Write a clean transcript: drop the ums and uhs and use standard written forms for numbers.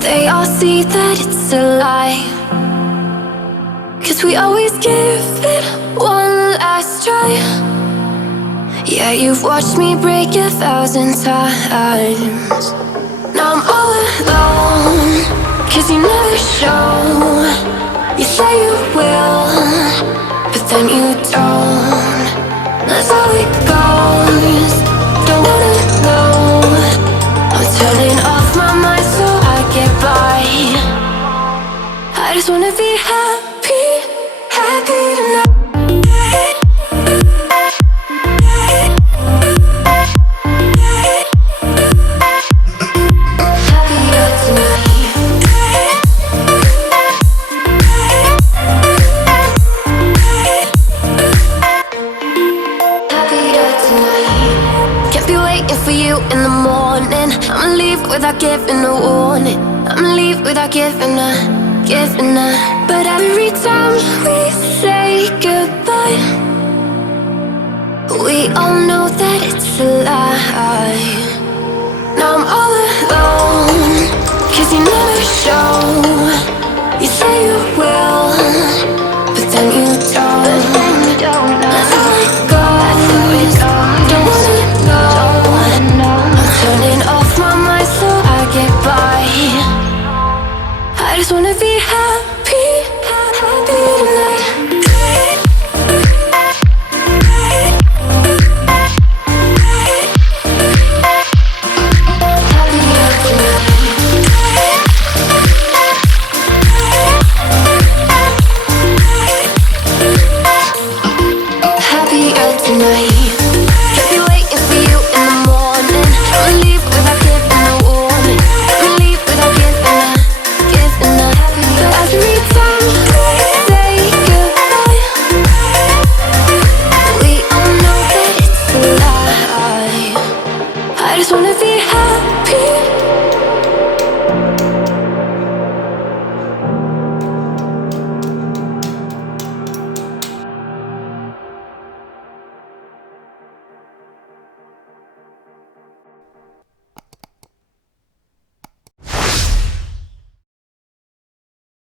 They all see that it's a lie, 'cause we always give it one last try. Yeah, you've watched me break 1,000 times. Now I'm all alone, 'cause you never show. You say you will, but then you don't. That's how it goes. Don't wanna know. I'm turning off my mind so I get by. I just wanna be happy, happy tonight. For you in the morning, I'ma leave without giving a warning. I'ma leave without giving a. But every time we say goodbye, we all know that it's a lie. Now I'm all